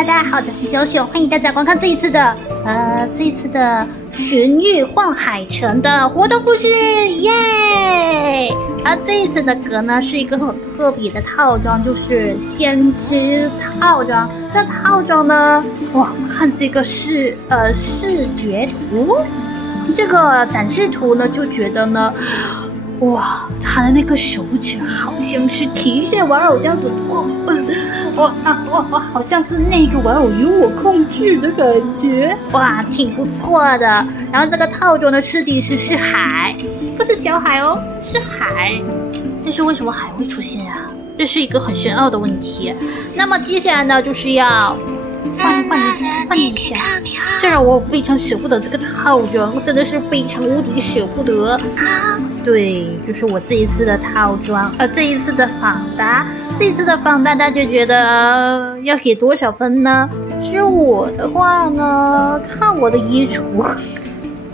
大家好，我是小熊，歡迎大家觀看這一次的尋玉幻海城的活動故事，耶！這一次的格呢是一個很特別的套裝，就是先知套裝。這套裝呢，哇，看這個視覺圖，這個展示圖呢，就覺得呢，哇，他的那個手指好像是提線玩偶這樣子，哇，好像是那個玩偶由我控制的感覺，哇，挺不錯的。然后這個套裝的設計師是海，不是小海哦，是海。但是為什麼海會出現啊？這是一個很深奧的問題。那麼接下來呢，就是要換一下。雖然我非常捨不得這個套裝，我真的是非常無敵捨不得。對，就是我這一次的套裝，這一次的仿搭，大家就覺得要給多少分呢？是我的話呢，看我的衣櫥，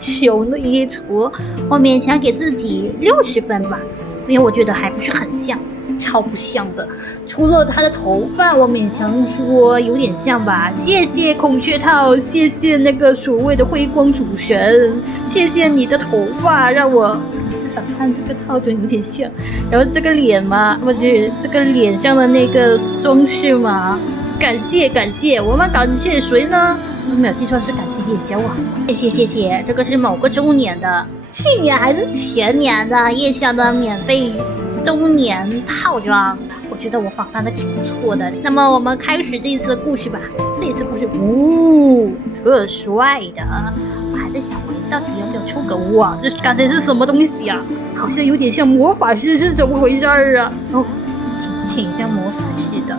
熊的衣櫥，我勉強給自己60分吧，因為我覺得還不是很像。超不像的，除了他的頭髮，我勉強說有點像吧。謝謝孔雀套，謝謝那個所謂的輝光主神，謝謝你的頭髮，讓我至少看這個套裝有點像。然後這個臉嘛，不是這個臉上的那個裝飾嘛，感謝，我們感謝誰呢？我沒有記錯，是感謝葉宵啊。謝謝，這個是某個周年的，去年還是前年的葉宵的免費周年套装，我覺得我仿搭的挺不錯的。那麼我們開始這一次的故事吧。這一次故事，特帥的。我還在想，我到底要不要抽個哇？這剛才是什麼東西啊？好像有點像魔法師，是怎麼回事啊？挺像魔法師的。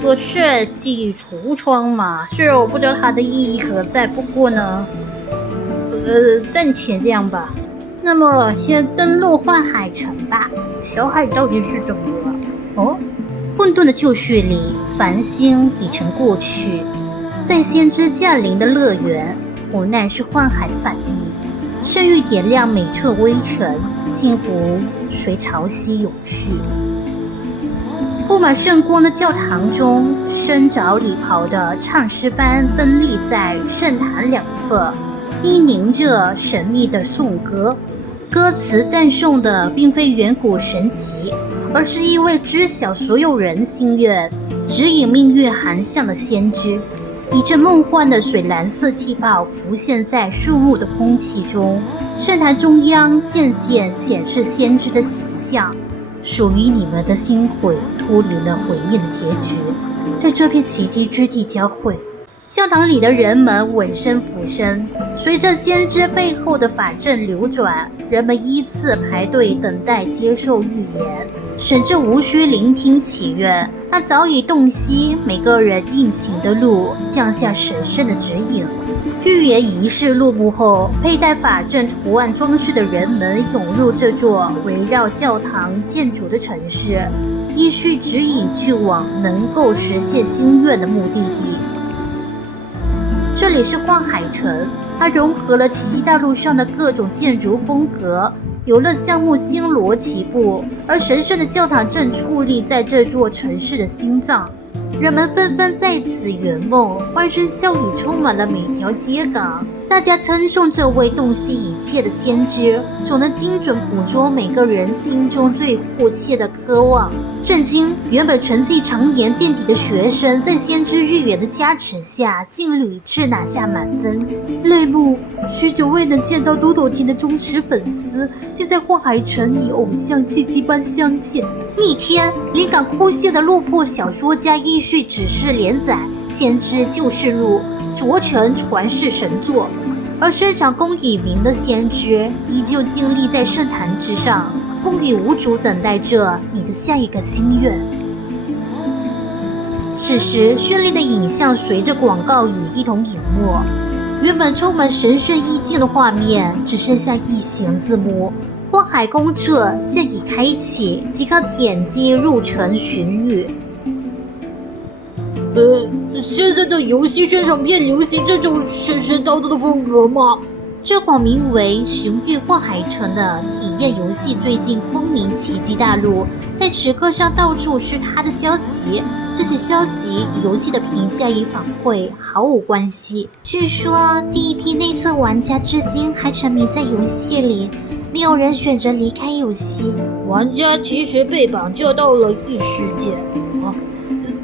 做設計櫥窗嘛，雖然我不知道它的意義何在，不過呢，暫且這樣吧。那麼先登陸幻海城吧。小海到底是怎麼了？混沌的舊序裡，繁星已成過去。在先知降臨的樂園，苦難是幻海的反義。聖域點亮每寸微塵，幸福隨潮汐永續。布滿聖光的教堂中，身着禮袍的唱詩班分立在聖壇兩側，低吟着神秘的頌歌。歌詞讚頌的並非遠古神蹟，而是一位知曉所有人心願、指引命運航向的先知。一陣夢幻的水藍色氣泡浮現在肅穆的空氣中，聖壇中央漸漸顯示先知的形象。屬於你們的星輝脫離了毀滅的結局，在這片奇蹟之地交匯。教堂裡的人們穩身俯身，隨着先知背後的法陣流轉，人們依次排隊等待接受預言，甚至無需聆聽祈願，那早已洞悉每個人應行的路，降下神聖的指引。預言儀式落幕後，佩戴法陣圖案裝飾的人們湧入這座圍繞教堂建築的城市，依序指引去往能夠實現心願的目的地。這裡是幻海城，它融合了奇蹟大陸上的各種建築風格，遊樂項目星羅棋布，而神聖的教堂正矗立在這座城市的心臟。人們紛紛在此圓夢，歡聲笑語充滿了每條街港。大家稱頌這位洞悉一切的先知，總能精準捕捉每個人心中最迫切的渴望。震驚！原本成績常年墊底的學生，在先知預言的加持下，竟屢次拿下滿分。淚目！許久未能見到多朵田的忠實粉絲，竟在幻海城以偶像契機般相見。逆天！靈感枯竭的落魄小說家依序指示連載《先知救世錄》，着成傳世神作。而身上功已名的先知，依舊靜立在聖壇之上，風雨無阻等待着你的下一個心願。此時，绚麗的影像隨着廣告語一同隱沒，原本充滿神聖意境的畫面，只剩下一行字幕。幻海公測現已開啟，即可點擊入城尋玉。現在的遊戲宣傳片流行這種神神叨叨的風格嗎？這款名為《尋月幻海城》的體驗遊戲最近風靡奇蹟大陸，在直課上到處是它的消息。這些消息與遊戲的評價與反饋毫無關係。據說第一批內測玩家至今還沉迷在遊戲裡，沒有人選擇離開遊戲。玩家其實被綁架到了異世界。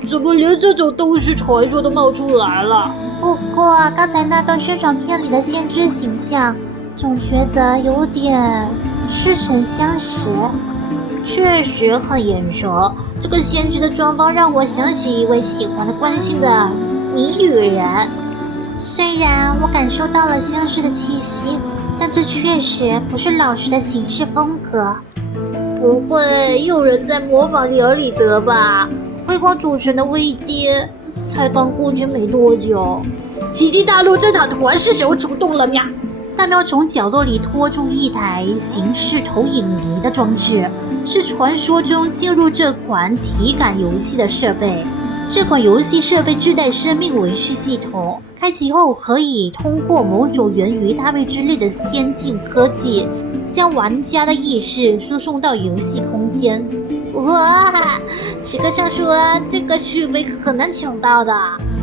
怎麼連這種都市傳說都冒出來了？不過剛才那段宣傳片裡的先知形象，總覺得有點似曾相識。確實很眼熟，這個先知的妝髮讓我想起一位喜歡的關心的謎語人。雖然我感受到了相似的氣息，但這確實不是老師的行事風格。不會有人在模仿里爾里德吧？輝光主持的危機才剛過去沒多久。奇蹟大陸偵探團是時候出動了呀！大喵從角落裡拖出一台形似投影儀的裝置，是傳說中進入這款體感遊戲的設備。這款遊戲設備自帶生命維續系統，開啟後可以通過某種源於大衛之類的先進科技，將玩家的意識輸送到遊戲空間。哇，此刻上說這個設備很難搶到的，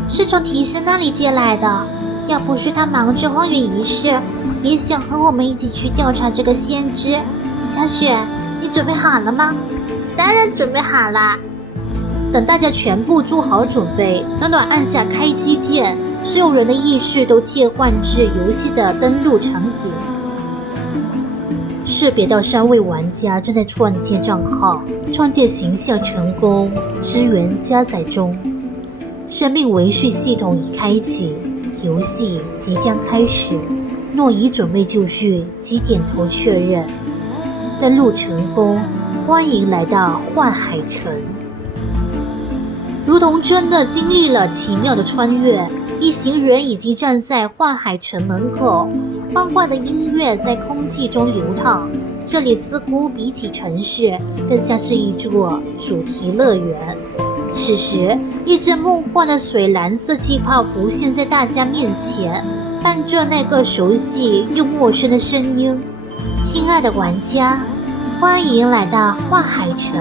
是從提斯那裡借來的。要不是他忙着荒原儀式，也想和我們一起去調查這個先知。小雪，你準備好了嗎？當然準備好了。等大家全部做好準備，暖暖按下開機鍵，所有人的意識都切換至遊戲的登錄場景。識別到3位玩家正在創建賬號，創建形象成功，資源加載中。生命維續系統已開啟，遊戲即將開始。若已準備就緒，即點頭確認。登錄成功，歡迎來到幻海城。如同真的經歷了奇妙的穿越，一行人已經站在幻海城門口，歡快的音樂在空氣中流淌。這裡似乎比起城市，更像是一座主題樂園。此時，一陣夢幻的水藍色氣泡浮現在大家面前，伴着那個熟悉又陌生的聲音：“親愛的玩家，歡迎來到幻海城，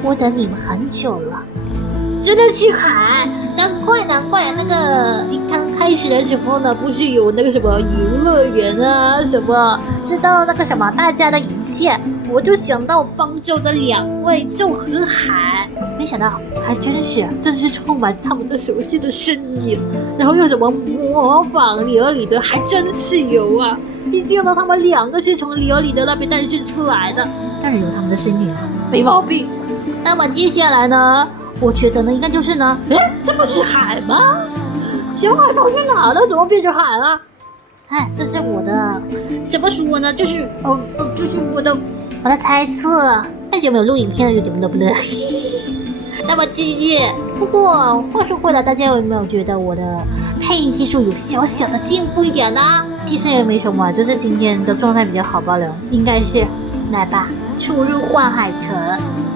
我等你們很久了。”真的是海，難怪那個你剛開始的時候呢，不是有那個什麼遊樂園啊什麼，知道那個什麼大家的一切，我就想到方舟的2位宙和海，沒想到還真是充滿他們的熟悉的身影，然後又什麼模仿里爾里德，還真是有啊，畢竟呢他們2個是從里爾里德那邊誕生出來的，當然有他們的身影啊，沒毛病。那麼接下來呢，我覺得呢，應該就是呢，這不是海嗎？小海跑去哪了？怎麼變成海了？這是我的，怎麼說呢？就是我的猜測。太久沒有錄影片了，有點不樂。那麼繼續。不過話說回來，大家有沒有覺得我的配音技術有小小的進步一點呢？其實也沒什麼，就是今天的狀態比較好罷了。應該是，來吧，出入幻海城。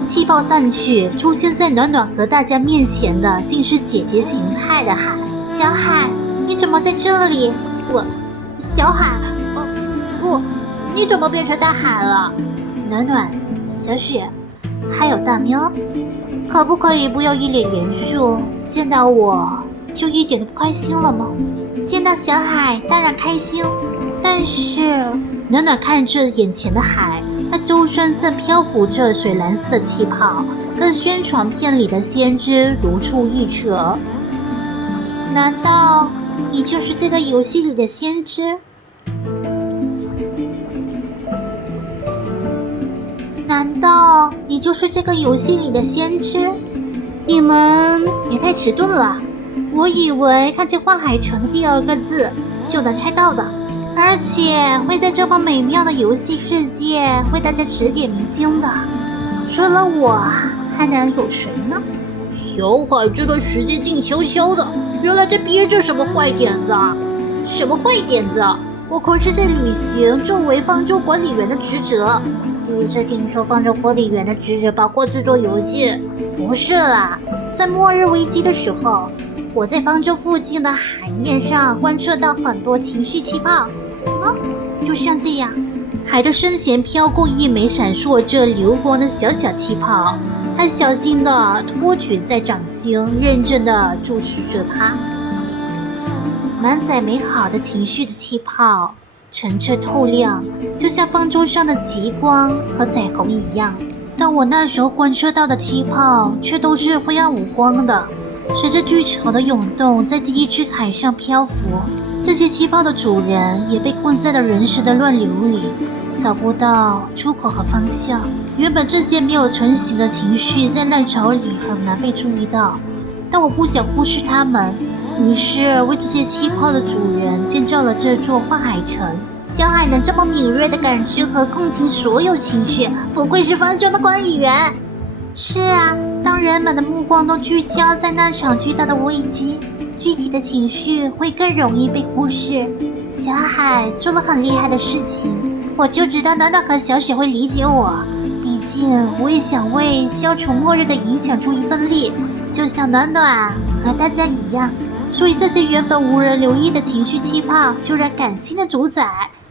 氣泡散去，出現在暖暖和大家面前的竟是姐姐形態的海。小海，你怎麼在這裡？小海，不，你怎麼變成大海了？暖暖、小雪，還有大喵，可不可以不要一臉嚴肅？見到我就一點都不開心了嗎？見到小海當然開心，但是暖暖看着眼前的海。他周身正漂浮着水藍色的氣泡，跟宣傳片裡的先知如出一轍。難道你就是這個遊戲裡的先知？難道你就是這個遊戲裡的先知？你們也太遲鈍了，我以為看見幻海城的第2個字就能猜到的。而且會在這麼美妙的遊戲世界為大家指點迷津的，除了我還能有誰呢？小海這段時間靜悄悄的，原來在憋着什麼壞點子啊？什麼壞點子？我可是在履行作為方舟管理員的職責。第一次聽說方舟管理員的職責包括制作遊戲。不是啦，在末日危機的時候，我在方舟附近的海面上觀測到很多情緒氣泡，就像這樣，海的身前飄過一枚閃爍着流光的小小氣泡，他小心地托舉在掌心，認真地注視着它。滿載美好的情緒的氣泡，澄澈透亮，就像方舟上的極光和彩虹一樣。但我那時候觀測到的氣泡卻都是灰暗無光的，隨着巨潮的湧動，在這一隻海上漂浮。這些氣泡的主人也被困在了人世的亂流裡，找不到出口和方向。原本這些沒有成型的情緒在浪潮裡很難被注意到，但我不想忽視它們，於是為這些氣泡的主人建造了這座幻海城。小海能這麼敏銳地感知和共情所有情緒，不愧是方舟的管理員。是啊，當人們的目光都聚焦在那場巨大的危機，具體的情緒會更容易被忽视。小海做了很厲害的事情，我就知道暖暖和小雪會理解我，畢竟我也想為消除末日的影響出一份力，就像暖暖和大家一樣。所以这些原本无人留意的情緒氣泡，就讓感性的主宰、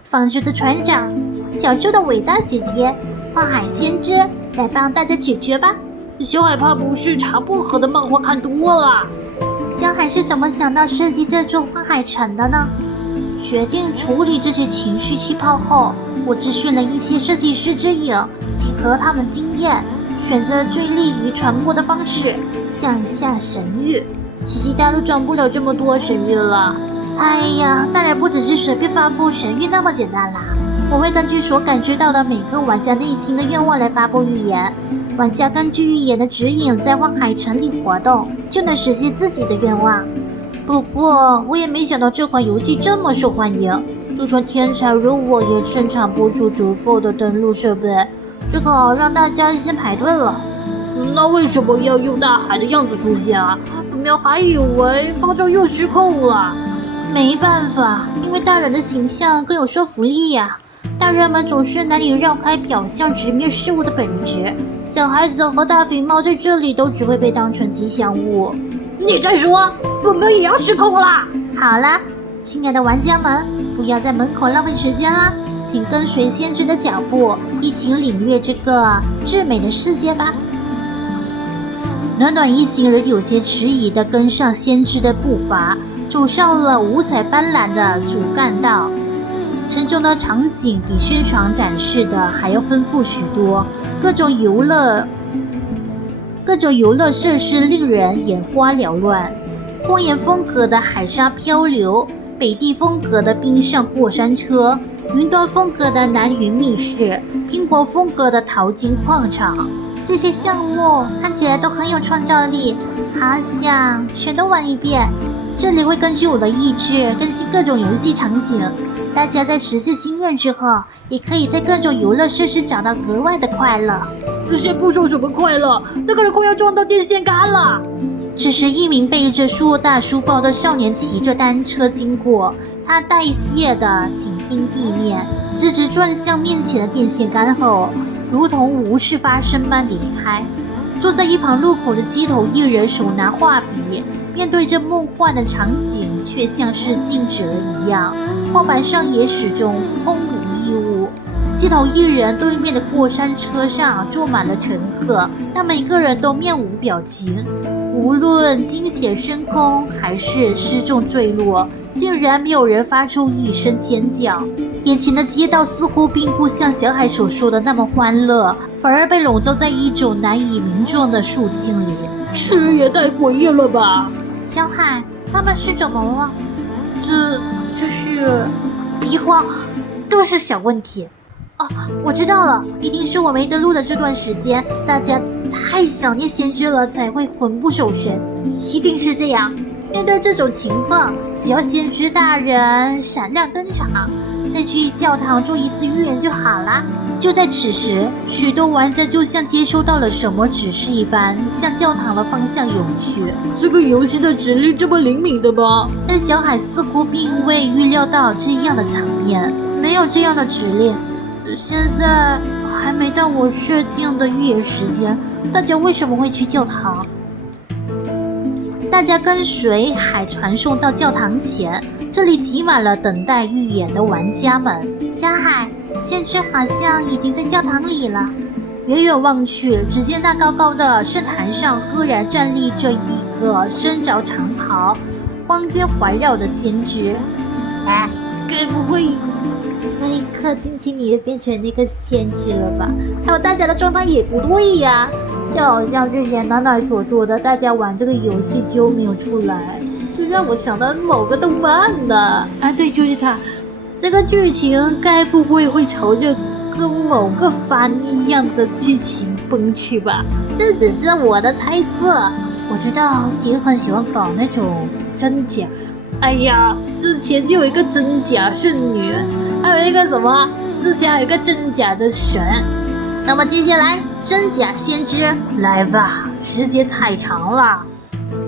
方舟的船長、小舟的偉大姐姐、幻海先知來幫大家解決吧。小海怕不是茶薄荷的漫畫看多了。小海是怎麼想到設計這座幻海城的呢？決定處理這些情緒氣泡後，我諮詢了一些設計師之影，結合他們經驗，選擇最利於傳播的方式，降下神諭。奇蹟大陸裝不了這麼多神諭了。哎呀，當然不只是隨便發布神諭那麼簡單啦。我會根據所感知到的每個玩家內心的願望來發布預言，玩家根據預言的指引在幻海城裡活動，就能實現自己的願望。不過我也沒想到這款遊戲這麼受歡迎，就算天才如我也生產不出足夠的登錄設備，只好讓大家先排隊了。那為什麼要用大海的樣子出現啊？我們還以為方舟又失控了。沒辦法，因為大人的形象更有說服力呀。大人們總是難以繞開表象，直面事物的本質。小孩子和大肥貓在這裡都只會被當成吉祥物。你在說我們也要失控了？好了，親愛的玩家們，不要在門口浪費時間了，請跟隨先知的腳步，一起領略這個至美的世界吧。暖暖一行人有些遲疑地跟上先知的步伐，走上了五彩斑斕的主幹道。城中的場景比宣傳展示的還要豐富許多，各種遊樂設施令人眼花繚亂。荒野風格的海沙漂流，北地風格的冰上過山車，雲端風格的南雲密室，蘋果風格的淘金礦場，這些項目看起來都很有創造力，好想全都玩一遍。這裡會根據我的意志更新各種遊戲場景，大家在實現心願之後，也可以在各種遊樂設施找到格外的快樂。先不說什麼快樂，那個人快要撞到電線桿了。只是一名背着碩大書包的少年騎着單車經過，他帶謝地緊盯地面，直直轉向面前的電線桿後，如同無事發生般離開。坐在一旁路口的街頭藝人手拿畫筆，面對着夢幻的場景，卻像是靜止了一樣。畫板上也始終空無一物。街頭藝人對面的過山車上坐滿了乘客，但每個人都面無表情。無論驚險升空還是失重墜落，竟然沒有人發出一聲尖叫。眼前的街道似乎並不像小海所說的那麼歡樂，反而被籠罩在一種難以名狀的肅靜裡。這也太詭異了吧！小海，他們是怎麼了？這是別慌，都是小問題。哦，我知道了，一定是我沒得錄的這段時間，大家太想念先知了，才會魂不守舍，一定是這樣。面對這種情況，只要先知大人閃亮登場，再去教堂做一次預言就好啦。就在此時，許多玩家就像接收到了什麼指示一般，向教堂的方向湧去。這個遊戲的指令這麼靈敏的嗎？但小海似乎並未預料到這樣的場面，沒有這樣的指令。現在還沒到我設定的預言時間，大家為什麼會去教堂？大大家跟隨海傳送到教堂前，這裡擠滿了等待預言的玩家們。小海，先知好像已經在教堂裡了。遠遠望去，只見那高高的聖壇上赫然站立着一個身着長袍、光暈環繞的先知。該不會一刻進去你就變成那個先知了吧？還有大家的狀態也不對呀，就好像之前暖暖所說的，大家玩這個遊戲就沒有出來，這讓我想到某個動漫呢。對，就是它。這個劇情該不會朝着跟某個番一樣的劇情崩去吧？這只是我的猜測。我知道你很喜歡搞那種真假。哎呀，之前就有一個真假聖女，還有一個什麼，之前還有一個真假的神。那麼接下來真假先知來吧，時間太長了。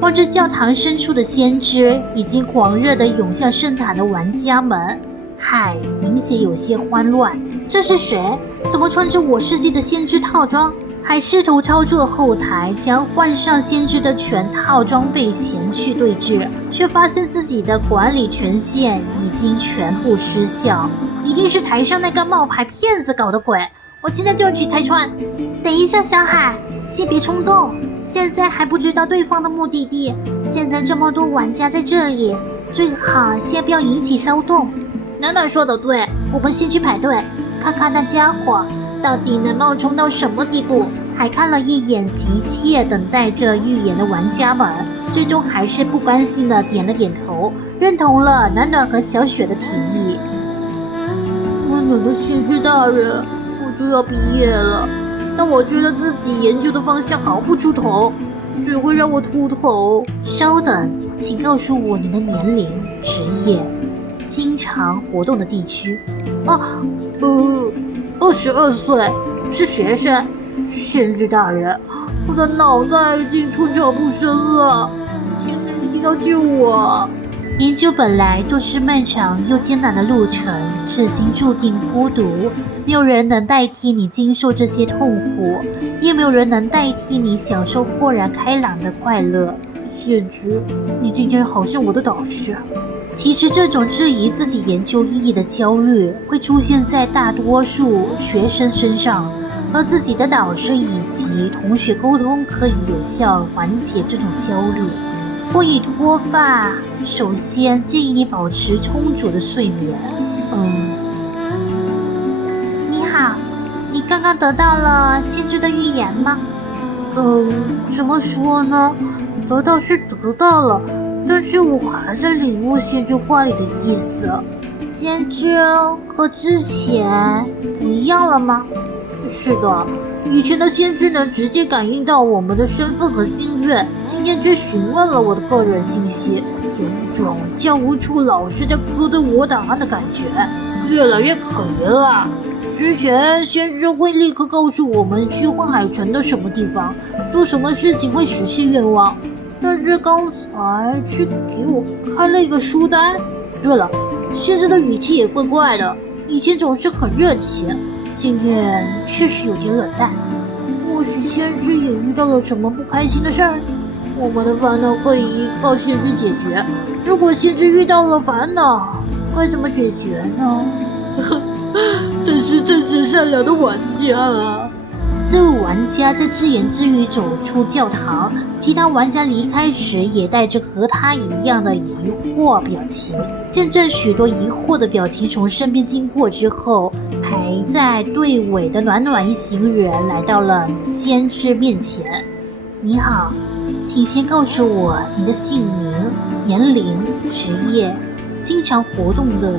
望着教堂深處的先知已經狂熱地湧向聖壇的玩家們，海明顯有些慌亂。這是誰？怎麼穿着我世界的先知套裝？還試圖操作後台，想要換上先知的全套裝備前去對峙，卻發現自己的管理權限已經全部失效。一定是台上那個冒牌騙子搞的鬼！我現在就去拆穿。等一下，小海，先別衝動，現在還不知道對方的目的地。現在這麼多玩家在這裡，最好先不要引起騷動。暖暖說的對，我們先去排隊，看看那家伙到底能冒充到什麼地步。還看了一眼急切等待着預言的玩家們，最終還是不甘心的點了點頭，認同了暖暖和小雪的提議。溫暖的先知大人，我就要畢業了，但我覺得自己研究的方向毫不出頭，只會讓我禿頭。稍等，請告訴我你的年齡、職業、經常活動的地區。22歲，是學生。先知大人，我的腦袋已經寸草不生了，請你一定要救我。研究本來就是漫長又艱難的路程，此行注定孤獨，沒有人能代替你經受這些痛苦，也沒有人能代替你享受豁然開朗的快樂。先知，你今天好像我的導師。其實這種質疑自己研究意義的焦慮會出現在大多數學生身上，和自己的導師以及同學溝通可以有效緩解這種焦慮。或以脫髮，首先建議你保持充足的睡眠。你好，你剛剛得到了先知的預言嗎？怎麼說呢？得到是得到了，但是我還在領悟先知話裡的意思。先知和之前不一樣了嗎？是的，以前的先知能直接感應到我們的身份和心願，今天却詢問了我的個人信息，有一種教務處老師在核對我檔案的感覺，越來越可疑了。之前先知會立刻告訴我們去幻海城的什麼地方，做什麼事情會實現願望，但是剛才卻給我開了一個書單。對了，先知的語氣也怪怪的，以前總是很熱情，今天確實有點冷淡。或許先知也遇到了什麼不開心的事兒，我們的煩惱可以依靠先知解決。如果先知遇到了煩惱，該怎麼解決呢？真是正直善良的玩家啊！這位玩家在自言自語走出教堂，其他玩家離開時也帶着和他一樣的疑惑表情。見證許多疑惑的表情從身邊經過之後，排在隊尾的暖暖一行人來到了先知面前。你好，請先告訴我你的姓名、年齡、職業、經常活動的。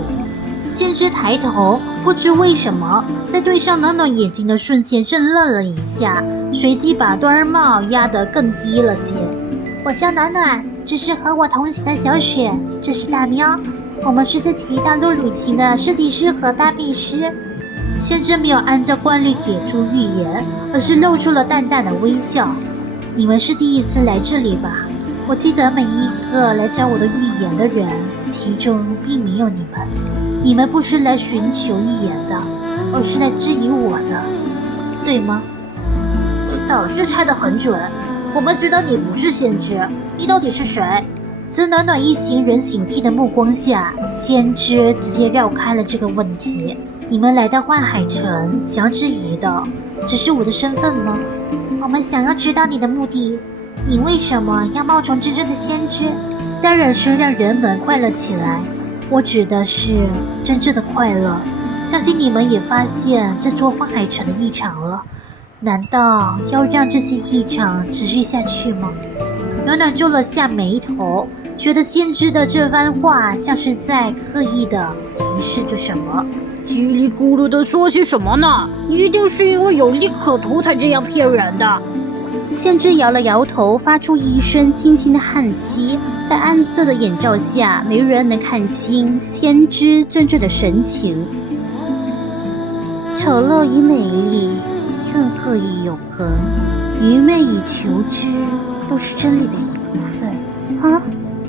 先知抬頭，不知為什麼，在對上暖暖眼睛的瞬間正愣了一下，隨即把兜帽壓得更低了些。我叫暖暖，這是和我同行的小雪，這是大喵，我們是這起大陸旅行的設計師和搭配師。先知沒有按照慣例給出預言，而是露出了淡淡的微笑。你們是第一次來這裡吧？我記得每一個來找我的預言的人，其中並沒有你們。你們不是來尋求預言的，而是來質疑我的，對嗎？導師猜得很準，我們知道你不是先知，你到底是誰？在暖暖一行人警惕的目光下，先知直接繞開了這個問題。你們來到幻海城，想要質疑的只是我的身份嗎？我們想要知道你的目的，你為什麼要冒充真正的先知？當然是讓人們快樂起來。我指的是真正的快樂。相信你們也發現這座幻海城的異常了，難道要讓這些異常持續下去嗎？暖暖皺了下眉頭，覺得先知的這番話像是在刻意的提示着什麼。嘰里咕嚕的說些什麼呢？你一定是因為有利可圖才這樣騙人的。先知搖了搖頭，發出一聲輕輕的嘆息。在暗色的眼罩下，沒人能看清先知真正的神情。醜陋與美麗，恨惡與永恆，愚昧與求知，都是真理的一部分。啊，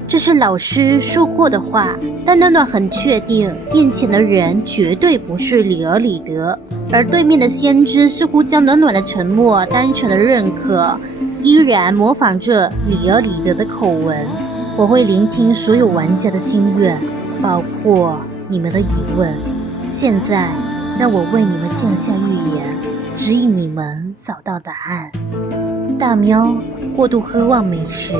這是老師說過的話，但暖暖很確定，面前的人絕對不是里爾里德，而對面的先知似乎將暖暖的沉默單純的認可，依然模仿着里爾里德的口吻。我會聆聽所有玩家的心願，包括你們的疑問。現在，讓我為你們降下預言，指引你們找到答案。大喵，過度渴望美食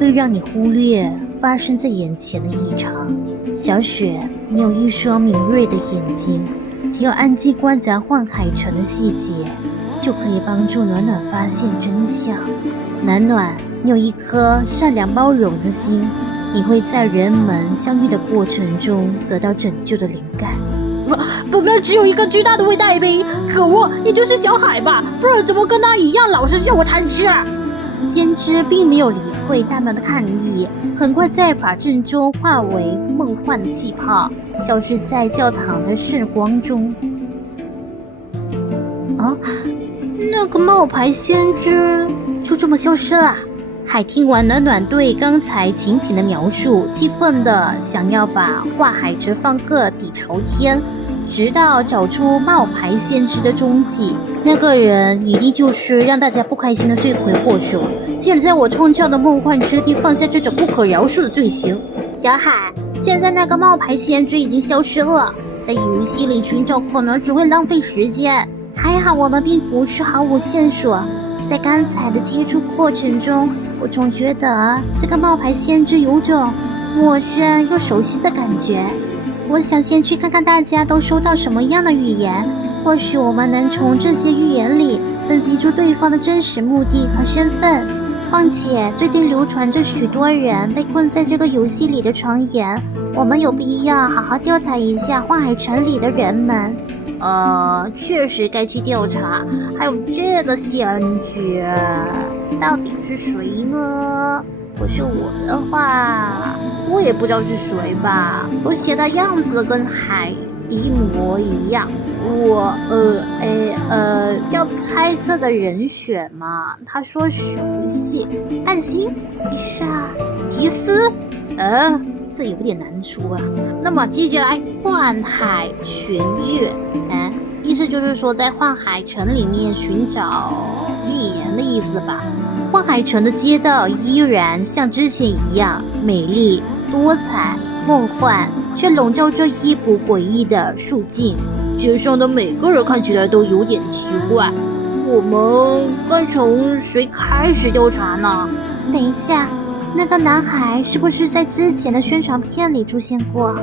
會讓你忽略發生在眼前的異常。小雪，你有一雙敏銳的眼睛，只要安靜觀察幻海城的細節，就可以幫助暖暖發現真相。暖暖，你有一顆善良包容的心，你會在人們相遇的過程中得到拯救的靈感。本喵只有一個巨大的胃帶兵，可惡，你就是小海吧？不然怎麼跟他一樣老是笑我貪吃啊？先知並沒有理會大喵的抗議，很快在法陣中化為夢幻的氣泡，消失在教堂的聖光中。啊，那個冒牌先知就這麼消失了？海聽完暖暖對剛才情景的描述，氣憤的想要把幻海城放個底朝天，直到找出冒牌先知的蹤跡。那個人一定就是讓大家不開心的罪魁禍首，竟然在我創造的夢幻之地放下這種不可饒恕的罪行。小海，現在那個冒牌先知已經消失了，在遊戲裡尋找可能只會浪費時間。還好我們並不是毫無線索。在剛才的接觸過程中，我總覺得這個冒牌先知有種陌生又熟悉的感覺。我想先去看看大家都收到什麼樣的預言，或許我們能從這些預言裡分析出對方的真實目的和身份。況且最近流傳着許多人被困在這個遊戲裡的傳言，我們有必要好好調查一下幻海城裡的人們。確實該去調查。還有這個先知，到底是誰呢？不是我的話，我也不知道是誰吧。我寫的樣子跟海一模一樣。要猜測的人選嘛？他說熟悉，暗星、伊莎、提斯，這有點難出啊。那麼接下來幻海尋月，意思就是說在幻海城裡面尋找預言的意思吧。幻海城的街道依然像之前一樣美麗多彩夢幻，卻籠罩着一股詭異的樹徑。街上的每個人看起來都有點奇怪。我們該從誰開始調查呢？等一下，那個男孩是不是在之前的宣傳片裡出現過？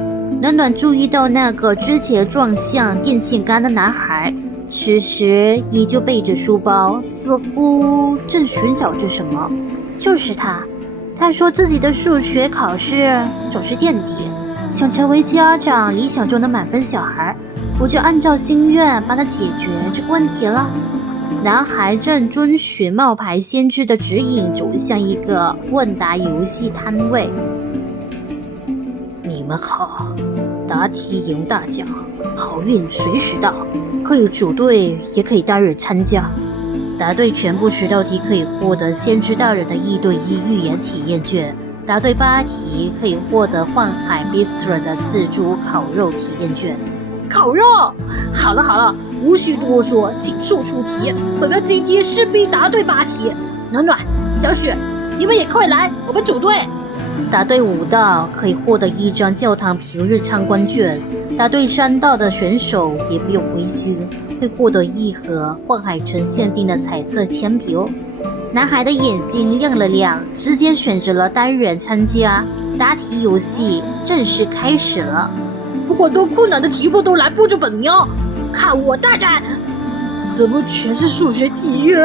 暖暖注意到那個之前撞向電線桿的男孩，此時依舊背着書包，似乎正尋找着什麼。就是他，他說自己的數學考試總是墊底，想成為家長理想中的滿分小孩，我就按照心願幫他解決這個問題了。男孩正遵循冒牌先知的指引，走向一個問答遊戲攤位。你們好，答題贏大獎，好運隨時到，可以組隊，也可以單人參加。答對全部10道題可以獲得先知大人的1對1預言體驗券，答對8題可以獲得幻海 Bistro 的自助烤肉體驗券。烤肉！好了好了，無需多說，請說出題。本喵今天勢必答對8題。暖暖、小雪，你們也快來，我們組隊。答對5道可以獲得1張教堂平日參觀券，答對3道的選手也不用灰心，會獲得1盒幻海城限定的彩色鉛筆哦。男孩的眼睛亮了亮，直接選擇了單人參加。答題遊戲正式開始了。不過多困難的題目都攔不住本喵，看我大戰！怎麼全是數學題呀？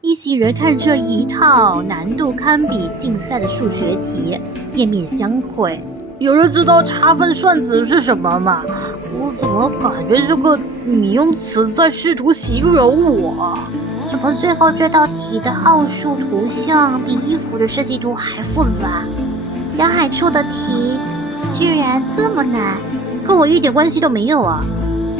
一行人看這一套難度堪比競賽的數學題，面面相覷。有人知道差分算子是什麼嗎？我怎麼感覺這個你用詞在試圖形容我？怎麼最後這道題的奧數圖像比衣服的設計圖還複雜？小海出的題居然這麼難，跟我一點關係都沒有啊！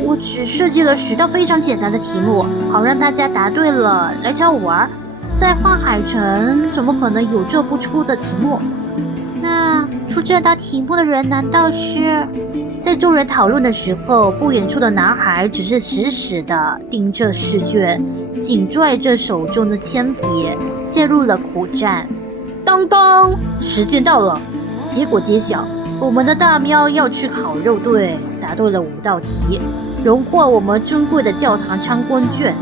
我只設計了10道非常簡單的題目，好讓大家答對了來找我玩。在幻海城怎麼可能有做不出的題目？那出這道題目的人難道是……在众人討論的時候，不遠處的男孩只是死死地盯着試卷，緊拽着手中的鉛筆，陷入了苦戰。當當，時間到了，結果揭曉，我們的大喵要去烤肉隊，答對了5道題，榮獲我們尊貴的教堂參觀券，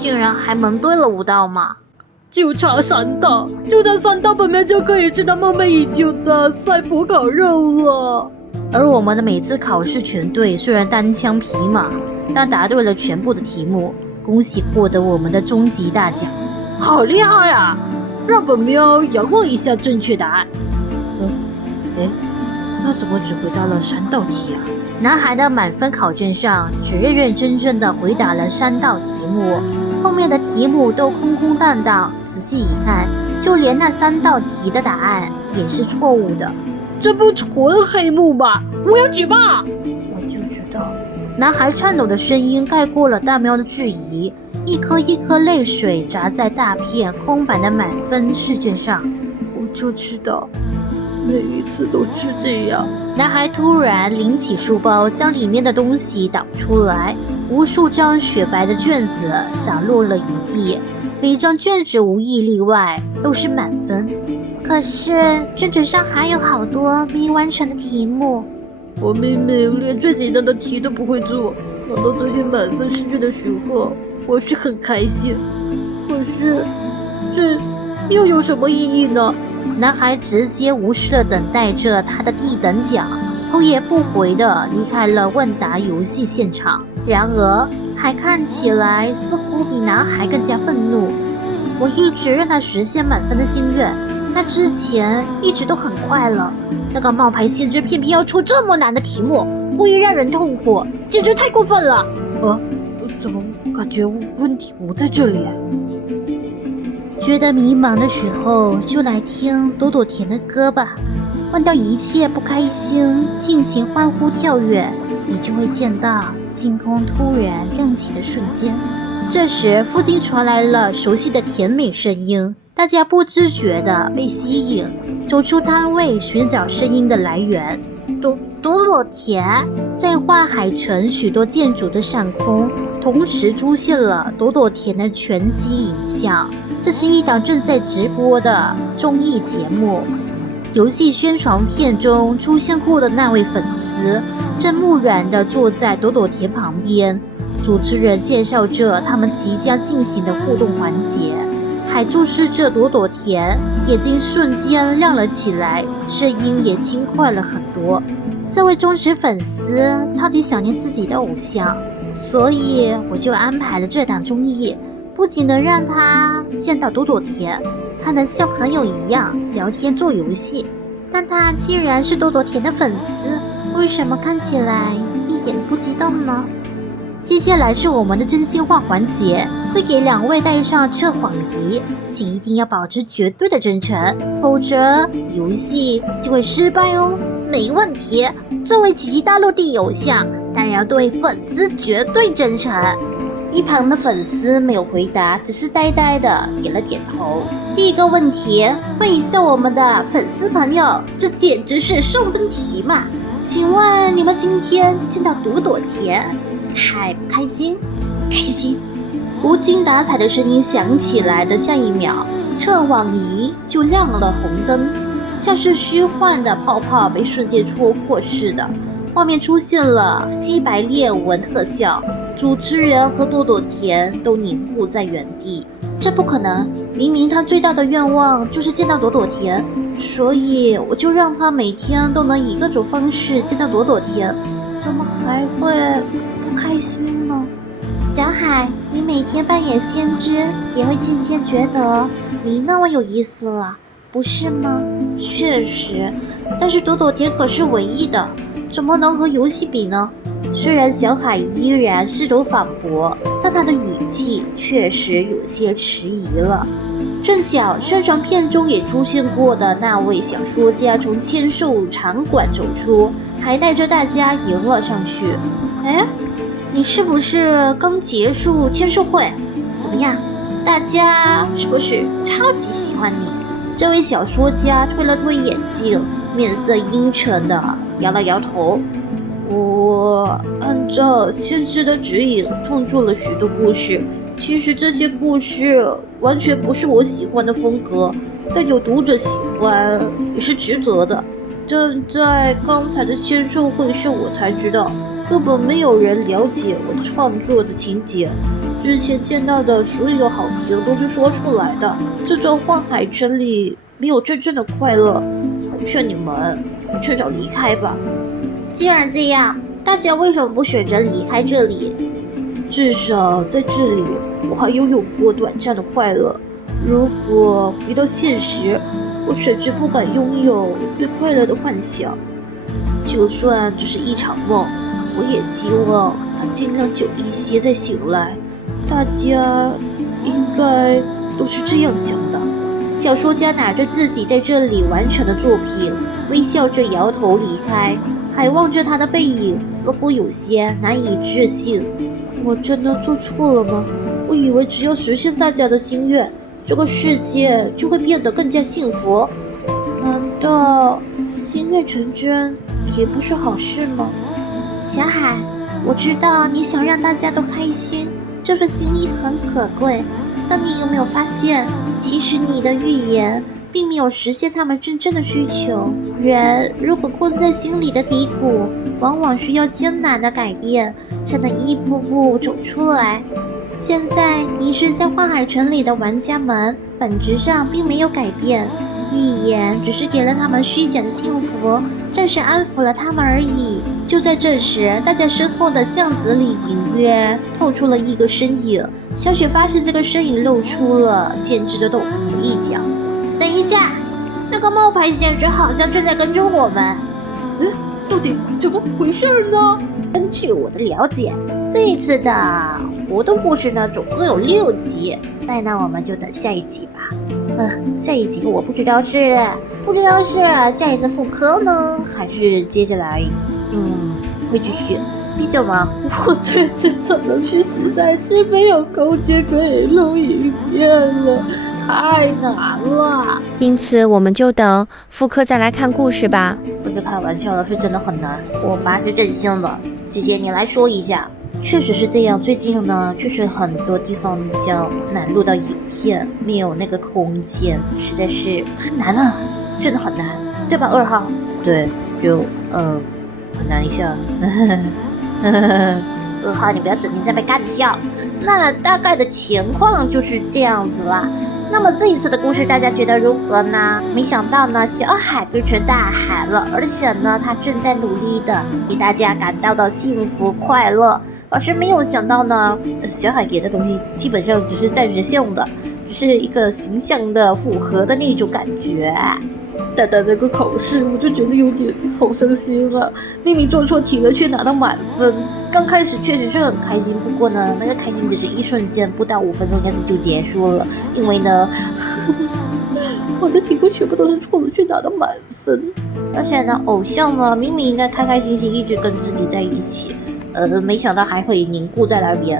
竟然還蒙對了5道嗎？就差3道，就差3道，本喵就可以吃到梦寐已久的赛博烤肉了。而我們的每次考試全隊雖然單槍匹馬，但答對了全部的題目，恭喜獲得我們的終極大獎！好厲害啊！讓本喵仰望一下正確答案。那怎麼只回答了3道題啊？男孩的滿分考卷上只認認真真的回答了3道題目，後面的題目都空空蕩蕩，仔細一看，就連那3道題的答案也是錯誤的。這不純黑幕嗎？我要舉報！我就知道。男孩顫抖的聲音蓋過了大喵的質疑，一顆一顆淚水砸在大片空白的滿分試卷上。我就知道，每一次都是這樣。男孩突然拎起書包，將裡面的東西倒出來，無數張雪白的卷子灑落了一地，每張卷子無一例外都是滿分。可是卷子上還有好多沒完成的題目。我明明連最簡單的題都不會做，拿到這些滿分試卷的時候，我是很開心。可是，這又有什麼意義呢？男孩直接無視地等待着他的第一等獎，頭也不回地離開了問答遊戲現場。然而，海看起來似乎比男孩更加憤怒。我一直讓他實現滿分的心願。他之前一直都很快樂，那個冒牌先知偏偏要出這麼難的題目，故意讓人痛苦，簡直太過分了！怎麼感覺問題不在這裡啊？覺得迷茫的時候，就來聽朵朵甜的歌吧。忘掉一切不開心，盡情歡呼跳躍，你就會見到星空突然亮起的瞬間。這時，附近傳來了熟悉的甜美聲音。大家不自覺地被吸引，走出攤位尋找聲音的來源。朵朵甜，在幻海城許多建築的上空，同時出現了朵朵甜的全息影像。這是一檔正在直播的綜藝節目。遊戲宣傳片中出現過的那位粉絲，正木然地坐在朵朵甜旁邊。主持人介紹着他們即將進行的互動環節。還注視着朵朵甜，眼睛瞬間亮了起來，聲音也輕快了很多。這位忠實粉絲超級想念自己的偶像，所以我就安排了這檔綜藝，不僅能讓他見到朵朵甜，還能像朋友一樣聊天做遊戲。但他既然是朵朵甜的粉絲，為什麼看起來一點都不激動呢？接下來是我們的真心話環節，會給2位戴上測謊儀，請一定要保持絕對的真誠，否則遊戲就會失敗哦。沒問題，作為奇蹟大陸第一偶像，當然要對粉絲絕對真誠。一旁的粉絲沒有回答，只是呆呆的點了點頭。第一個問題，問一下我們的粉絲朋友，這簡直是送分題嘛？請問你們今天見到朵朵甜，開不開心？開心。無精打采的聲音響起來的下一秒，測網儀就亮了紅燈，像是虛幻的泡泡被瞬間戳破似的，畫面出現了黑白裂紋特效，主持人和朵朵田都凝固在原地。這不可能，明明他最大的願望就是見到朵朵田，所以我就讓他每天都能以各種方式見到朵朵田，怎麼還會不開心呢？小海，你每天扮演先知，也會漸漸覺得沒那麼有意思了，不是嗎？確實，但是朵朵田可是唯一的，怎麼能和遊戲比呢？雖然小海依然試圖反駁，但他的語氣確實有些遲疑了。正巧宣傳片中也出現過的那位小說家從簽售場館走出，還帶着大家迎了上去。哎，你是不是剛結束簽售會？怎麼樣？大家是不是超級喜歡你？這位小說家推了推眼鏡，面色陰沉的搖了搖頭。我按照先知的指引創作了許多故事，其實這些故事完全不是我喜歡的風格，但有讀者喜歡也是值得的。但在剛才的簽售會上我才知道，根本沒有人了解我的創作的情節，之前見到的所有好評都是說出來的，這座幻海城裡沒有真正的快樂，勸你們趁早離開吧。既然這樣，大家為什麼不選擇離開這裡？至少在這裡，我還擁有過短暫的快樂。如果回到現實，我甚至不敢擁有對快樂的幻想。就算只是一場夢，我也希望它盡量久一些再醒來。大家應該都是這樣想的。小說家拿着自己在這裡完成的作品，微笑着搖頭離開。還望着他的背影，似乎有些難以置信。我真的做錯了嗎？我以為只要實現大家的心願，這個世界就會變得更加幸福。難道心願成真也不是好事嗎？小海，我知道你想讓大家都開心，這份心意很可貴。但你有沒有發現，其實你的預言並沒有實現他們真正的需求。人如果困在心裡的低谷，往往需要艱難的改變，才能一步步走出來。現在迷失在幻海城裡的玩家們，本質上並沒有改變，預言只是給了他們虛假的幸福，暫時安撫了他們而已。就在這時，大家身後的巷子裡隱約透出了一個身影。小雪發現這個身影露出了先知的斗篷一角。等一下，那個冒牌先知好像正在跟着我們。到底怎麼回事呢？根據我的了解，這一次的活動故事呢，總共有6集。那我們就等下一集吧。下一集我不知道是下一次復刻呢，還是接下來會繼續。畢竟嘛，我這次真的是實在是沒有空間可以錄影片了，太難了。因此我們就等復刻再來看故事吧。不是開玩笑的，是真的很難，我發自真心的。姐姐你來說一下。確實是這樣，最近呢確實很多地方比較難錄到影片，沒有那個空間，實在是很難啊，真的很難，對吧2號？對，就很難一下。2號你不要整天在被幹笑。那大概的情況就是這樣子啦。那麼這一次的故事大家覺得如何呢？沒想到呢，小海變成大海了，而且呢他正在努力的給大家感到的幸福快樂。而是沒有想到呢，小海給的東西基本上只是暫時性的，只是一個形象的符合的那種感覺。但那個考試我就覺得有點好傷心了，明明做錯題了卻拿到滿分。剛開始確實是很開心，不過呢，那個開心只是一瞬間，不到5分鐘應該是就結束了，因為呢，我的題目全部都是錯了，卻拿到滿分。而且呢，偶像呢，明明應該開開心心一直跟自己在一起。沒想到還會凝固在那邊，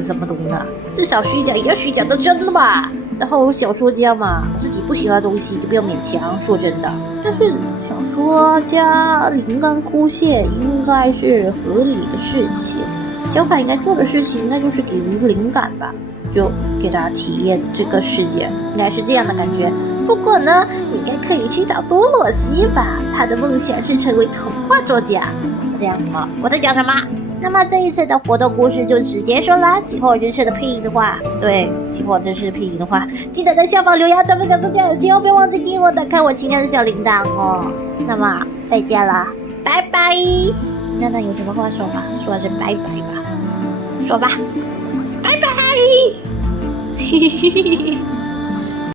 什麼東西啊？至少虛假也要虛假的真的吧。然後小說家嘛，自己不喜歡的東西就不要勉強，說真的。但是小說家靈感枯竭應該是合理的事情，小卡应該做的事情應該就是給予靈感吧，就給他體驗這個世界，應該是這樣的感覺。不過呢，你應該可以去找多蘿西吧，他的夢想是成為童話作家。這樣嗎？我在講什麼？那麼這一次的活動故事就直接說啦。喜歡我人設的配音的話，對，喜歡我真實的配音的話，記得在下方留言讚分享出加油請哦，不要忘記訂閱我，打開我親愛的小鈴鐺哦。那麼再見啦，拜拜。娜娜有什麼話說吧？說聲拜拜吧，說吧，拜拜。嘿嘿嘿嘿。